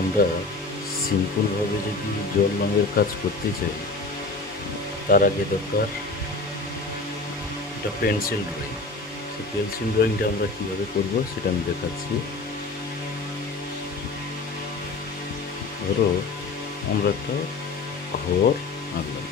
আমরা সিম্পলভাবে যদি জল রঙের কাজ করতে চাই, তার আগে দরকার একটা পেন্সিল ড্রয়িং। সেই পেন্সিল ড্রয়িংটা আমরা কীভাবে করব সেটা আমি দেখাচ্ছি। ধরো আমরা একটা ঘর আঁকলাম,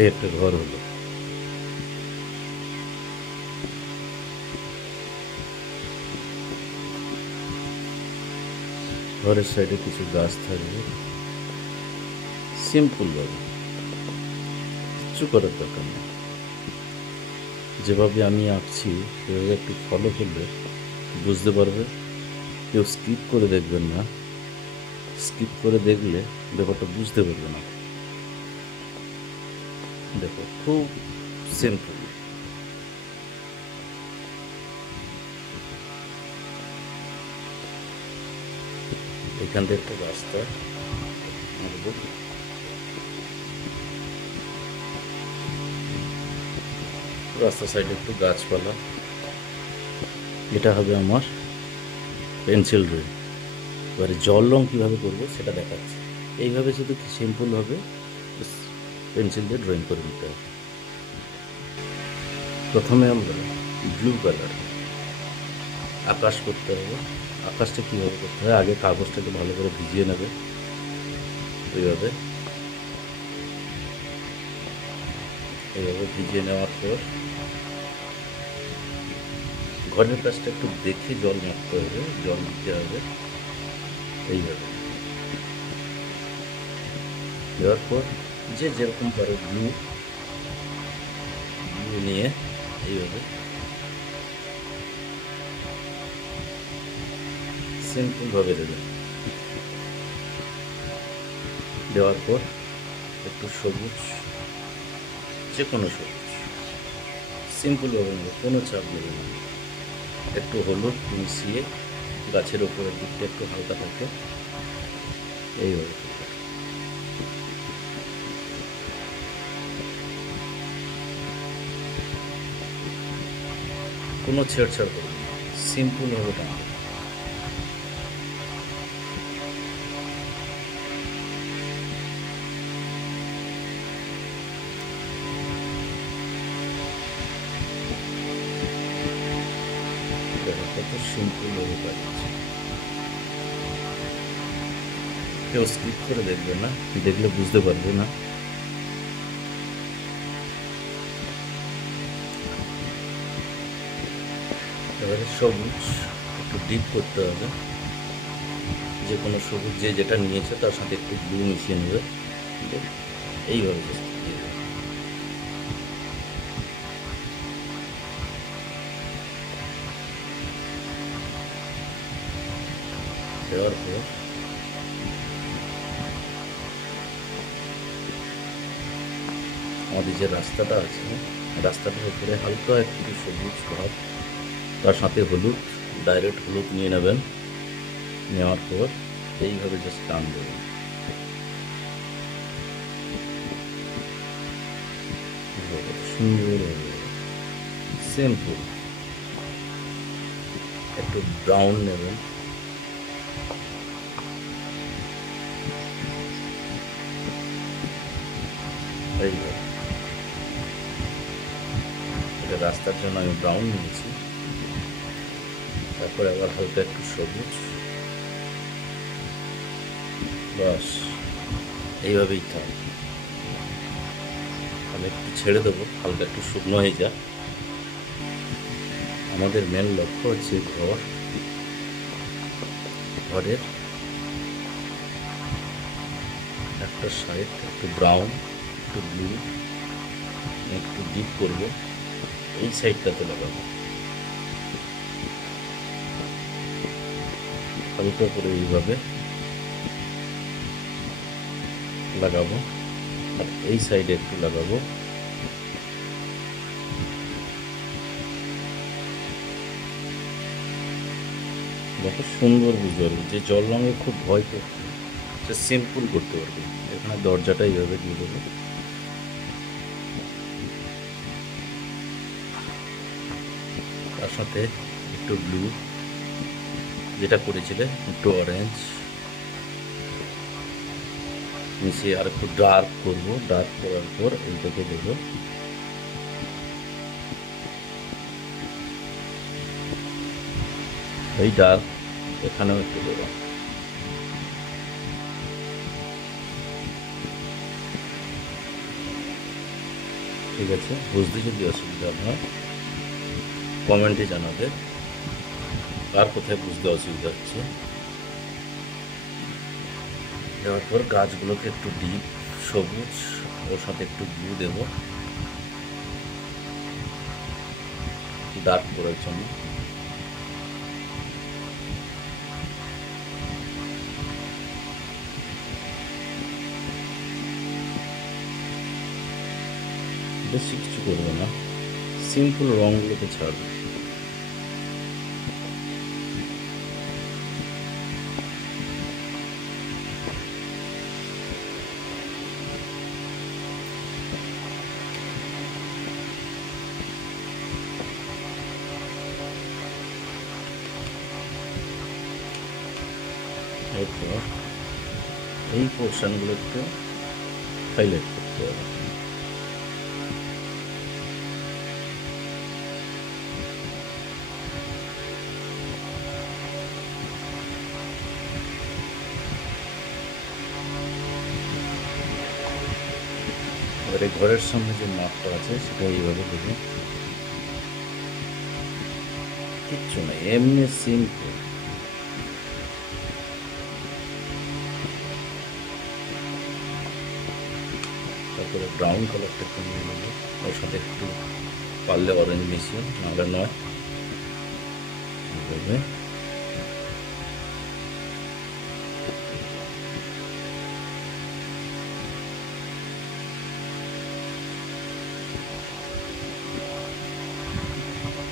এই একটা ঘর হলো। ঘরের সাইডে কিছু গাছ থাকবে, সিম্পলভাবে, কিচ্ছু করার দরকার নেই। যেভাবে আমি আঁকছি সেভাবে একটু ফলো করলে বুঝতে পারবে। কেউ স্কিপ করে দেখবেন না, স্কিপ করে দেখলে ব্যাপারটা বুঝতে পারবে না। দেখো, খুব সিম্পল। এখান থেকে একটা রাস্তা আঁকবো, রাস্তার সাইডে একটু গাছপালা। এটা হবে আমার পেন্সিল ড্রয়িং। এবারে জল রং কীভাবে করবো সেটা দেখাচ্ছি। এইভাবে শুধু সিম্পলভাবে পেন্সিল দিয়ে ড্রয়িং করে নিতে হবে। প্রথমে আমরা ব্লু কালার আকাশ করতে হবে। আকাশটা কীভাবে করতে হয়, আগে কাগজটাকে ভালো করে ভিজিয়ে নেবে। এইভাবে ভিজিয়ে নেওয়ার পর ঘরের কাজটা একটু দেখে জল মারতে হবে, জল দিতে হবে। এইভাবে দেওয়ার পর যে যেরকম পারে ব্লু নিয়ে এইভাবে সিম্পলভাবে দেবেন। দেওয়ার পর একটু সবুজ, যে কোনো সবুজ সিম্পলভাবে নেবে, কোনো চাপ নেবে না। একটু হলুদ মিশিয়ে গাছের ওপরের দিকটা একটু হালকা থাকে, এইভাবে কোনো ছেড়ছাড় করবে না, সিম্পলভাবে টানবে। কত সিম্পলভাবে কাজ হচ্ছে। কেউ স্কিপ করে দেখবে না, দেখলে বুঝতে পারবে না। এবারে সবুজ একটু ডিপ করতে হবে, যে কোনো সবুজ যে যেটা নিয়েছে তার সাথে একটু ব্লু মিশিয়ে নেবে। এইভাবে দেওয়ার পর আমাদের যে রাস্তাটা আছে, রাস্তাটার উপরে হালকা একটু সবুজ ভাব, তার সাথে হলুদ, ডাইরেক্ট হলুদ নিয়ে নেবেন। নেওয়ার পর এইভাবে জাস্ট টান দেবেন। সুন্দর সিম্পল। একটু ব্রাউন নেবেন, এইভাবে। এটা রাস্তার জন্য আমি ব্রাউন নিয়েছি। তারপরে আবার হালকা একটু সবুজ, বাস এইভাবেই থাক। আমি একটু ছেড়ে দেবো, হালকা একটু শুকনো হয়ে যা। আমাদের মেন লক্ষ্য হচ্ছে ঘরের একটা সাইড একটু ব্রাউন, একটু ব্লু, একটু ডিপ করবো, এই সাইডটাতে লাগাবো। হালকা করে এইভাবে লাগাবো, আর এই সাইডে একটু লাগাবো। দেখো সুন্দর বুঝতে পারবে। যে জল রঙে খুব ভয় করছে সিম্পল করতে পারবে। এখানে দরজাটা এইভাবে দিয়ে দেবো, তার সাথে একটু ব্লু যেটা করেছিলে, একটু অরেঞ্জ মিশিয়ে আর একটু ডার্ক করবো। ডার্ক করার পর এইটাকে দেবো এই ডার্ক, এখানেও একটু দেবো। ঠিক আছে, বুঝতে যদি অসুবিধা হয় কমেন্টে জানাবে আর কোথায় বুঝতে অসুবিধা হচ্ছে। দেওয়ার পর গাছগুলোকে একটু ডিপ সবুজ, ওর সাথে একটু ব্লু দেবো ডার্ক করার জন্য। বেশি কিছু করবো না, সিম্পল রঙগুলোকে ছাড়বো। এরপর এই পোর্শনগুলো একটু হাইলাইট করতে হবে। এবারে ঘরের সামনে যে মাপটা আছে সেটা এইভাবে দেবো, কিচ্ছু নাই, এমনি সিম্পল। তারপরে ব্রাউন কালারটা একটু নিয়ে নেবো, ওর সাথে একটু পারলে অরেঞ্জ মিশিয়ে, নাহলে নয়। এইভাবে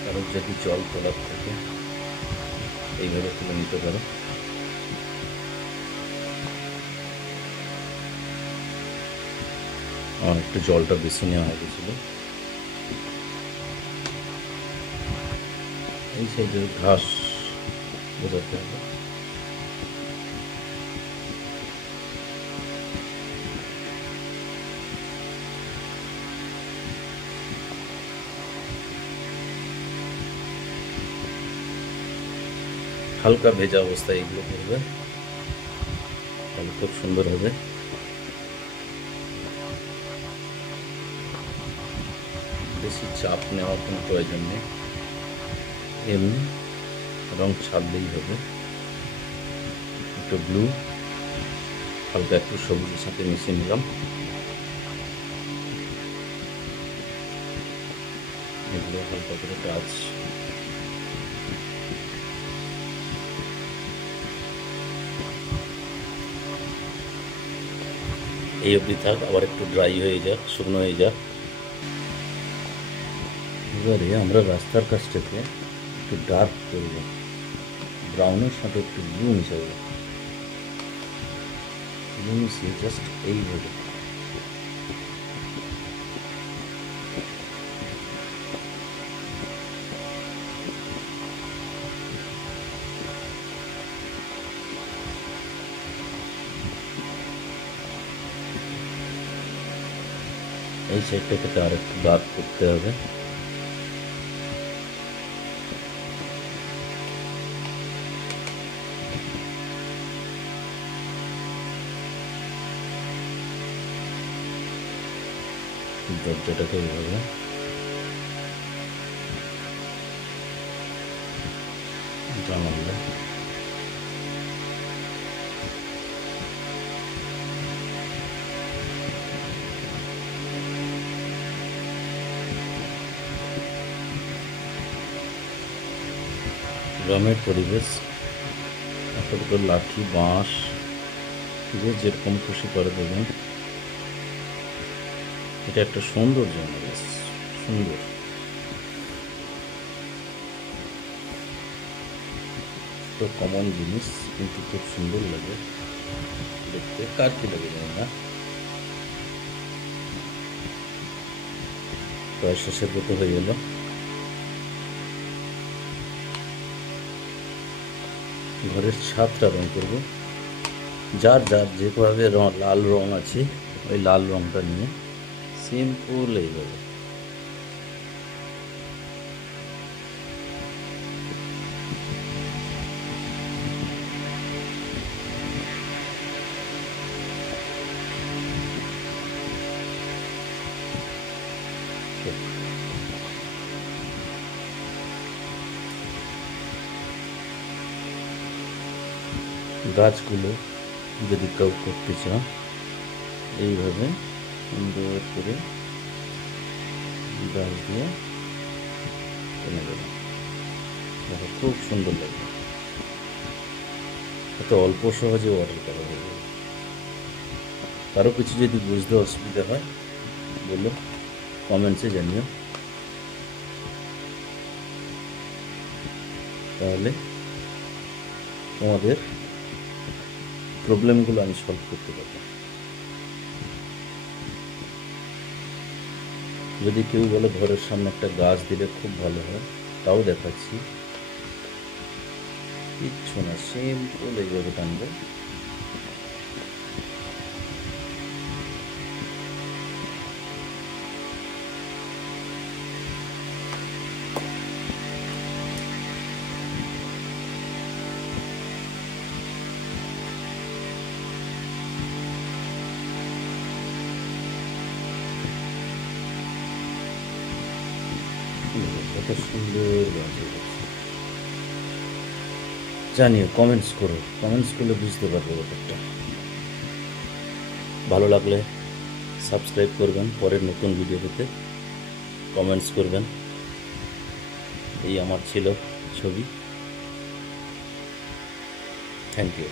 কারোর যদি জল তোলার থাকে এইভাবে তুলে নিতে পারো। আমার একটু জলটা বেশি নেওয়া হয়ে গেছিলো। এই সাইডের ঘাস বোঝাতে হবে। হালকা ভেজা অবস্থায় এগুলো করবে, তাহলে খুব সুন্দর হবে। বেশি চাপ নেওয়ার কোনো প্রয়োজন নেই, এমনি রং ছাড়লেই হবে। একটু ব্লু হালকা একটু সবুজের সাথে মিশিয়ে নিলাম। এগুলো হালকা করে টাচ। এই অবধি থাক, আবার একটু ড্রাই হয়ে যাক, শুকনো হয়ে যাক। এবারে আমরা রাস্তার কাছটাকে একটু ডার্ক করবো, ব্রাউনের সাথে একটু ব্লু মিশাবো। ব্লু মিশিয়ে জাস্ট এইভাবে এই সাইডটাকে আর একটু ডার্ক করতে হবে। দরজাটাকে এইভাবে জানালা গ্রামের পরিবেশ, একটা দুটো লাঠি বাঁশ যে যেরকম খুশি করে দেবেন। এটা একটা সুন্দর জঙ্গল, সুন্দর। তো কমন জিনিস কিন্তু খুব সুন্দর লাগে। দেখতে, কার কি লাগে জানি না। প্রায় শেষের মতো হয়ে গেল। ঘরের ছাদটা রং করব। যার যার যেভাবে লাল রং আছে ওই লাল রংটা নিয়ে সিম্পল এইভাবে গাছগুলো যদি কেউ করতে চাও এইভাবে সুন্দর করে গাছ দিয়ে টেনে দেবে, দেখো খুব সুন্দর লাগবে। এত অল্প সহজে অর্ডার করা যাবে। কারো কিছু যদি বুঝতে অসুবিধা হয় বলো, কমেন্টসে জানিও, তাহলে তোমাদের প্রবলেমগুলো আমি সলভ করতে পারবো। যদি কেউ বলে ঘরের সামনে একটা গাছ দিলে খুব ভালো হয়, তাও দেখাচ্ছি। কিচ্ছু না, সিম্পল এইভাবে টানবে। কত সুন্দর গাছ হয়ে গেছে। জানিও, কমেন্টস করো, কমেন্টস করলে বুঝতে পারবো ব্যাপারটা। ভালো লাগলে সাবস্ক্রাইব করবেন, পরের নতুন ভিডিও পেতে কমেন্টস করবেন। এই আমার ছিল ছবি। Thank you.